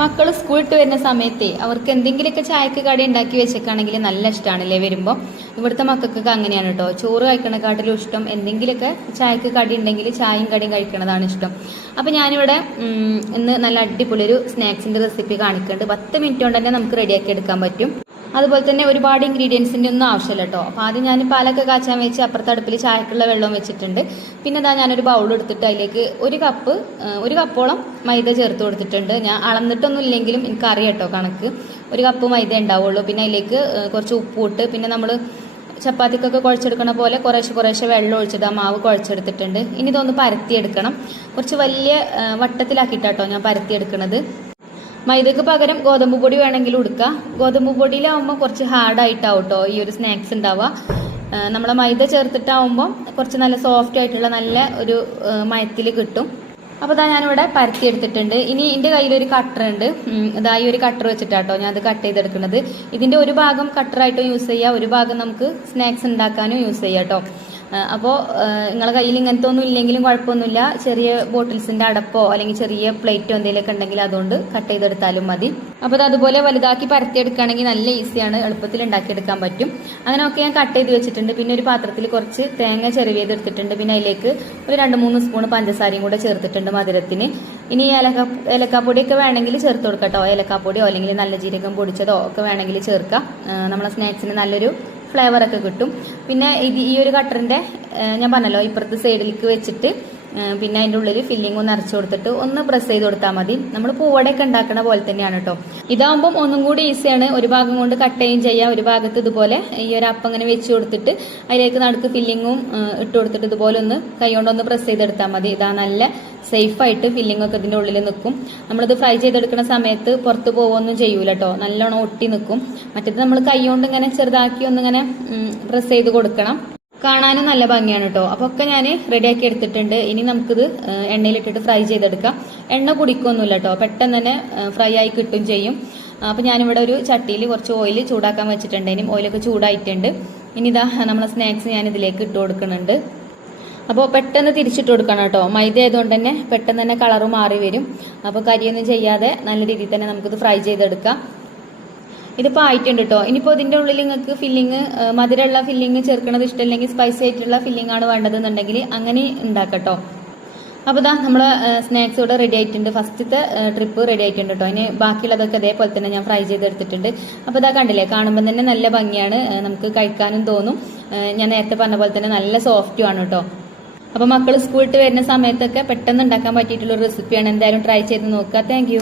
മക്കൾ സ്കൂളിട്ട് വരുന്ന സമയത്ത് അവർക്ക് എന്തെങ്കിലുമൊക്കെ ചായക്ക് കടി ഉണ്ടാക്കി വെച്ചേക്കാണെങ്കിൽ നല്ല ഇഷ്ടമാണല്ലേ വരുമ്പോൾ. ഇവിടുത്തെ മക്കൾക്കൊക്കെ അങ്ങനെയാണ് കേട്ടോ. ചോറ് കഴിക്കണക്കാട്ടിലും ഇഷ്ടം എന്തെങ്കിലുമൊക്കെ ചായക്ക് കടി ഉണ്ടെങ്കിൽ ചായയും കടിയും കഴിക്കണതാണ് ഇഷ്ടം. അപ്പം ഞാനിവിടെ ഇന്ന് നല്ല അടിപൊളി ഒരു സ്നാക്സിൻ്റെ റെസിപ്പി കാണിക്കുന്നുണ്ട്. 10 മിനിറ്റ് കൊണ്ട് തന്നെ നമുക്ക് റെഡിയാക്കി എടുക്കാൻ പറ്റും. അതുപോലെ തന്നെ ഒരുപാട് ഇൻഗ്രീഡിയൻസിൻ്റെ ഒന്നും ആവശ്യമില്ല കേട്ടോ. അപ്പോൾ ആദ്യം ഞാൻ പാലൊക്കെ കാച്ചാൻ വെച്ച് അപ്പുറത്തെ അടുപ്പിൽ ചായക്കുള്ള വെള്ളം വെച്ചിട്ടുണ്ട്. പിന്നെ ഇതാ ഞാനൊരു ബൗൾ എടുത്തിട്ട് അതിലേക്ക് ഒരു കപ്പോളം മൈദ ചേർത്ത് കൊടുത്തിട്ടുണ്ട്. ഞാൻ അളന്നിട്ടൊന്നും ഇല്ലെങ്കിലും എനിക്കറിയാം കേട്ടോ കണക്ക്. 1 കപ്പ് മൈദ ഉണ്ടാവുള്ളൂ. പിന്നെ അതിലേക്ക് കുറച്ച് ഉപ്പ് ഇട്ട് പിന്നെ നമ്മൾ ചപ്പാത്തിക്കൊക്കെ കുഴച്ചെടുക്കണ പോലെ കുറേശ്ശെ വെള്ളം ഒഴിച്ചിട്ട് ആ മാവ് കുഴച്ചെടുത്തിട്ടുണ്ട്. ഇനി ഇതൊന്ന് പരത്തിയെടുക്കണം. കുറച്ച് വലിയ വട്ടത്തിലാക്കിയിട്ടാട്ടോ ഞാൻ പരത്തിയെടുക്കണത്. മൈദക്ക് പകരം ഗോതമ്പ് പൊടി വേണമെങ്കിലും എടുക്കുക. ഗോതമ്പ് പൊടിയിലാവുമ്പോൾ കുറച്ച് ഹാർഡായിട്ടാവും കേട്ടോ ഈ ഒരു സ്നാക്സ് ഉണ്ടാവുക. നമ്മളെ മൈദ ചേർത്തിട്ടാവുമ്പോൾ കുറച്ച് നല്ല സോഫ്റ്റ് ആയിട്ടുള്ള നല്ല ഒരു മയത്തിൽ കിട്ടും. അപ്പോൾ ഇതാ ഞാനിവിടെ പരത്തി എടുത്തിട്ടുണ്ട്. ഇനി എൻ്റെ കയ്യിലൊരു കട്ടർ ഉണ്ട്. ഇതാ ഈ ഒരു കട്ടർ വെച്ചിട്ടാട്ടോ ഞാൻ അത് കട്ട് ചെയ്തെടുക്കുന്നത്. ഇതിൻ്റെ ഒരു ഭാഗം കട്ടറായിട്ടും യൂസ് ചെയ്യുക, ഒരു ഭാഗം നമുക്ക് സ്നാക്സ് ഉണ്ടാക്കാനും യൂസ് ചെയ്യാം കേട്ടോ. അപ്പോൾ നിങ്ങളുടെ കയ്യിൽ ഇങ്ങനത്തെ ഒന്നും ഇല്ലെങ്കിലും കുഴപ്പമൊന്നുമില്ല. ചെറിയ ബോട്ടിൽസിൻ്റെ അടപ്പോ അല്ലെങ്കിൽ ചെറിയ പ്ലേറ്റോ എന്തെങ്കിലുമൊക്കെ ഉണ്ടെങ്കിൽ അതുകൊണ്ട് കട്ട് ചെയ്തെടുത്താലും മതി. അപ്പോൾ അത് അതുപോലെ വലുതാക്കി പരത്തിയെടുക്കുകയാണെങ്കിൽ നല്ല ഈസിയാണ്, എളുപ്പത്തിൽ ഉണ്ടാക്കിയെടുക്കാൻ പറ്റും. അങ്ങനെയൊക്കെ ഞാൻ കട്ട് ചെയ്ത് വെച്ചിട്ടുണ്ട്. പിന്നെ ഒരു പാത്രത്തിൽ കുറച്ച് തേങ്ങ ചെറുവിയതെടുത്തിട്ടുണ്ട്. പിന്നെ അതിലേക്ക് ഒരു 2-3 സ്പൂൺ പഞ്ചസാരയും കൂടെ ചേർത്തിട്ടുണ്ട് മധുരത്തിന്. ഇനി ഏലക്കാപ്പൊടിയൊക്കെ വേണമെങ്കിൽ ചേർത്ത് കൊടുക്കട്ടോ. ഏലക്കാപ്പൊടിയോ അല്ലെങ്കിൽ നല്ല ജീരകം പൊടിച്ചതോ ഒക്കെ വേണമെങ്കിൽ ചേർക്കാം. നമ്മളെ സ്നാക്സിന് നല്ലൊരു ഫ്ലേവറൊക്കെ കിട്ടും. പിന്നെ ഈ ഒരു കട്ടറിൻ്റെ ഞാൻ പറഞ്ഞല്ലോ ഇപ്പുറത്തെ സൈഡിലേക്ക് വെച്ചിട്ട് പിന്നെ അതിൻ്റെ ഉള്ളിൽ ഫില്ലിംഗ് ഒന്ന് അരച്ചു കൊടുത്തിട്ട് ഒന്ന് പ്രസ് ചെയ്ത് കൊടുത്താൽ മതി. നമ്മൾ പൂവടയൊക്കെ ഉണ്ടാക്കുന്ന പോലെ തന്നെയാണ് കേട്ടോ. ഇതാകുമ്പം ഒന്നും കൂടി ഈസിയാണ്. ഒരു ഭാഗം കൊണ്ട് കട്ട് ചെയ്യുകയും ചെയ്യാം. ഒരു ഭാഗത്ത് ഇതുപോലെ ഈ ഒരു അപ്പം ഇങ്ങനെ വെച്ച് കൊടുത്തിട്ട് അതിലേക്ക് നടുക്ക് ഫില്ലിങ്ങും ഇട്ട് കൊടുത്തിട്ട് ഇതുപോലെ ഒന്ന് കൈ കൊണ്ടൊന്ന് പ്രസ് ചെയ്തെടുത്താൽ മതി. ഇതാ നല്ല സേഫായിട്ട് ഫില്ലിംഗ് ഒക്കെ ഇതിൻ്റെ ഉള്ളിൽ നിൽക്കും. നമ്മളിത് ഫ്രൈ ചെയ്തെടുക്കുന്ന സമയത്ത് പുറത്ത് പോകുകയൊന്നും ചെയ്യൂല കേട്ടോ. നല്ലോണം ഒട്ടി നിൽക്കും. മറ്റേത് നമ്മൾ കൈ കൊണ്ട് ഇങ്ങനെ ചെറുതാക്കി ഒന്നിങ്ങനെ പ്രസ് ചെയ്ത് കൊടുക്കണം. കാണാനും നല്ല ഭംഗിയാണ് കേട്ടോ. അപ്പോൾ ഒക്കെ ഞാൻ റെഡിയാക്കി എടുത്തിട്ടുണ്ട്. ഇനി നമുക്കിത് എണ്ണയിലിട്ടിട്ട് ഫ്രൈ ചെയ്തെടുക്കാം. എണ്ണ കുടിക്കൊന്നുമില്ല കേട്ടോ, പെട്ടെന്ന് തന്നെ ഫ്രൈ ആയി കിട്ടും ചെയ്യും. അപ്പോൾ ഞാനിവിടെ ഒരു ചട്ടിയിൽ കുറച്ച് ഓയിൽ ചൂടാക്കാൻ വെച്ചിട്ടുണ്ട്. ഇനി ഓയിലൊക്കെ ചൂടായിട്ടുണ്ട്. ഇനി ഇതാ നമ്മളെ സ്നാക്സ് ഞാൻ ഇതിലേക്ക് ഇട്ട് കൊടുക്കുന്നുണ്ട്. അപ്പോൾ പെട്ടെന്ന് തിരിച്ചിട്ട് കൊടുക്കണം കേട്ടോ. മൈദ ആയതുകൊണ്ട് തന്നെ പെട്ടെന്ന് തന്നെ കളറ് മാറി വരും. അപ്പോൾ കരിയൊന്നും ചെയ്യാതെ നല്ല രീതിയിൽ തന്നെ നമുക്കിത് ഫ്രൈ ചെയ്തെടുക്കാം. ഇതിപ്പോൾ ആയിട്ടുണ്ട് കേട്ടോ. ഇനിയിപ്പോൾ ഇതിൻ്റെ ഉള്ളിൽ നിങ്ങൾക്ക് ഫില്ലിങ് മധുരമുള്ള ഫില്ലിങ് ചേർക്കണത് ഇഷ്ടമില്ലെങ്കിൽ സ്പൈസി ആയിട്ടുള്ള ഫില്ലിംഗ് ആണ് വേണ്ടതെന്നുണ്ടെങ്കിൽ അങ്ങനെ ഉണ്ടാക്കട്ടോ. അപ്പോൾ ഇതാ നമ്മൾ സ്നാക്സ് ഇവിടെ റെഡി ആയിട്ടുണ്ട്. ഫസ്റ്റത്തെ ട്രിപ്പ് റെഡി ആയിട്ടുണ്ട് കേട്ടോ. അതിന് ബാക്കിയുള്ളതൊക്കെ അതേപോലെ തന്നെ ഞാൻ ഫ്രൈ ചെയ്തെടുത്തിട്ടുണ്ട്. അപ്പോൾ ഇതാ കണ്ടില്ലേ, കാണുമ്പോൾ തന്നെ നല്ല ഭംഗിയാണ്, നമുക്ക് കഴിക്കാനും തോന്നും. ഞാൻ നേരത്തെ പറഞ്ഞ പോലെ തന്നെ നല്ല സോഫ്റ്റും ആണ് കേട്ടോ. അപ്പോൾ മക്കൾ സ്കൂളിട്ട് വരുന്ന സമയത്തൊക്കെ പെട്ടെന്ന് ഉണ്ടാക്കാൻ പറ്റിയിട്ടുള്ള ഒരു റെസിപ്പിയാണ്. എന്തായാലും ട്രൈ ചെയ്ത് നോക്കുക. താങ്ക്